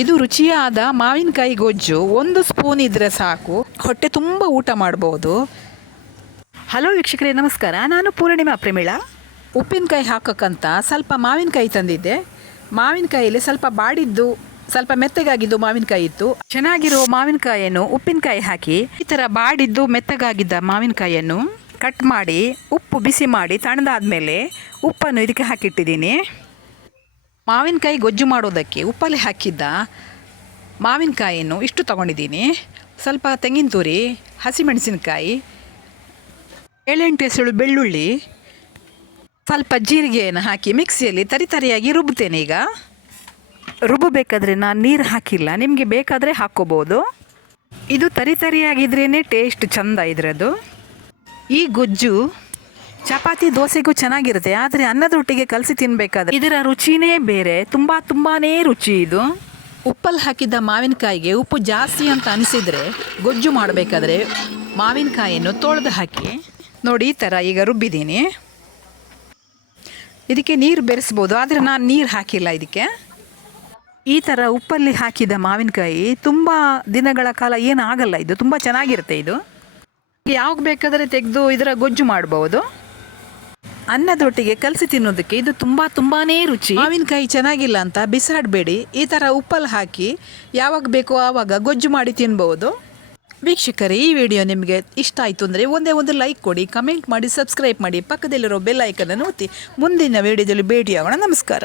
ಇದು ರುಚಿಯಾದ ಮಾವಿನಕಾಯಿ ಗೊಜ್ಜು. ಒಂದು ಸ್ಪೂನ್ ಇದ್ರೆ ಸಾಕು. ಹೊಟ್ಟೆ ತುಂಬ ಊಟ ಮಾಡ್ಬೋದು. ಹಲೋ ವೀಕ್ಷಕರೇ ನಮಸ್ಕಾರ. ನಾನು ಪೂರ್ಣಿಮಾ ಪ್ರಮೀಳಾ. ಉಪ್ಪಿನಕಾಯಿ ಹಾಕೋಕ್ಕಂತ ಸ್ವಲ್ಪ ಮಾವಿನಕಾಯಿ ತಂದಿದ್ದೆ. ಮಾವಿನಕಾಯಲ್ಲಿ ಸ್ವಲ್ಪ ಬಾಡಿದ್ದು ಸ್ವಲ್ಪ ಮೆತ್ತಗಾಗಿದ್ದು ಮಾವಿನಕಾಯಿ ಇತ್ತು. ಚೆನ್ನಾಗಿರೋ ಮಾವಿನಕಾಯಿಯನ್ನು ಉಪ್ಪಿನಕಾಯಿ ಹಾಕಿ ಈ ಥರ ಬಾಡಿದ್ದು ಮೆತ್ತಗಾಗಿದ್ದ ಮಾವಿನಕಾಯಿಯನ್ನು ಕಟ್ ಮಾಡಿ ಉಪ್ಪು ಬಿಸಿ ಮಾಡಿ ತಣ್ಣದಾದ್ಮೇಲೆ ಉಪ್ಪನ್ನು ಇದಕ್ಕೆ ಹಾಕಿಟ್ಟಿದ್ದೀನಿ. ಮಾವಿನಕಾಯಿ ಗೊಜ್ಜು ಮಾಡೋದಕ್ಕೆ ಉಪ್ಪಲ್ಲಿ ಹಾಕಿದ್ದ ಮಾವಿನಕಾಯಿಯನ್ನು ಇಷ್ಟು ತಗೊಂಡಿದ್ದೀನಿ. ಸ್ವಲ್ಪ ತೆಂಗಿನ ತುರಿ, ಹಸಿಮೆಣಸಿನಕಾಯಿ, ಏಳೆಂಟು ಎಸಳು ಬೆಳ್ಳುಳ್ಳಿ, ಸ್ವಲ್ಪ ಜೀರಿಗೆಯನ್ನು ಹಾಕಿ ಮಿಕ್ಸಿಯಲ್ಲಿ ತರಿತರಿಯಾಗಿ ರುಬ್ಬುತ್ತೇನೆ ಈಗ. ರುಬ್ಬಬೇಕಾದ್ರೆ ನಾನು ನೀರು ಹಾಕಿಲ್ಲ, ನಿಮಗೆ ಬೇಕಾದರೆ ಹಾಕ್ಕೋಬೋದು. ಇದು ತರಿತರಿಯಾಗಿದ್ರೇ ಟೇಸ್ಟ್ ಚಂದ ಇದರದು. ಈ ಗೊಜ್ಜು ಚಪಾತಿ ದೋಸೆಗೂ ಚೆನ್ನಾಗಿರುತ್ತೆ ಆದರೆ ಅನ್ನದೊಟ್ಟಿಗೆ ಕಲಸಿ ತಿನ್ಬೇಕಾದ್ರೆ. ಇದರ ರುಚಿನೇ ಬೇರೆ ತುಂಬ ತುಂಬಾ ರುಚಿ ಇದು. ಉಪ್ಪಲ್ಲಿ ಹಾಕಿದ್ದ ಮಾವಿನಕಾಯಿಗೆ ಉಪ್ಪು ಜಾಸ್ತಿ ಅಂತ ಅನಿಸಿದ್ರೆ ಗೊಜ್ಜು ಮಾಡಬೇಕಾದ್ರೆ ಮಾವಿನಕಾಯಿಯನ್ನು ತೊಳೆದು ಹಾಕಿ. ನೋಡಿ ಈ ಥರ ಈಗ ರುಬ್ಬಿದ್ದೀನಿ. ಇದಕ್ಕೆ ನೀರು ಬೆರೆಸ್ಬೋದು ಆದರೆ ನಾನು ನೀರು ಹಾಕಿಲ್ಲ ಇದಕ್ಕೆ. ಈ ಥರ ಉಪ್ಪಲ್ಲಿ ಹಾಕಿದ ಮಾವಿನಕಾಯಿ ತುಂಬ ದಿನಗಳ ಕಾಲ ಏನಾಗಲ್ಲ ಇದು ತುಂಬ ಚೆನ್ನಾಗಿರುತ್ತೆ ಇದು. ಯಾವಾಗ ಬೇಕಾದರೆ ತೆಗೆದು ಇದರ ಗೊಜ್ಜು ಮಾಡ್ಬೋದು. ಅನ್ನದೊಟ್ಟಿಗೆ ಕಲಸಿ ತಿನ್ನೋದಕ್ಕೆ ಇದು ತುಂಬ ತುಂಬಾ ರುಚಿ. ಮಾವಿನಕಾಯಿ ಚೆನ್ನಾಗಿಲ್ಲ ಅಂತ ಬಿಸಾಡಬೇಡಿ. ಈ ಥರ ಉಪ್ಪಲ್ಲಿ ಹಾಕಿ ಯಾವಾಗ ಬೇಕೋ ಆವಾಗ ಗೊಜ್ಜು ಮಾಡಿ ತಿನ್ಬೋದು ವೀಕ್ಷಕರೇ, ಈ ವಿಡಿಯೋ ನಿಮಗೆ ಇಷ್ಟ ಆಯಿತು ಅಂದರೆ ಒಂದೇ ಒಂದು ಲೈಕ್ ಕೊಡಿ, ಕಮೆಂಟ್ ಮಾಡಿ, ಸಬ್ಸ್ಕ್ರೈಬ್ ಮಾಡಿ, ಪಕ್ಕದಲ್ಲಿರೋ ಬೆಲ್ ಐಕನ್ನು ಒತ್ತಿ. ಮುಂದಿನ ವಿಡಿಯೋದಲ್ಲಿ ಭೇಟಿಯಾಗೋಣ. ನಮಸ್ಕಾರ.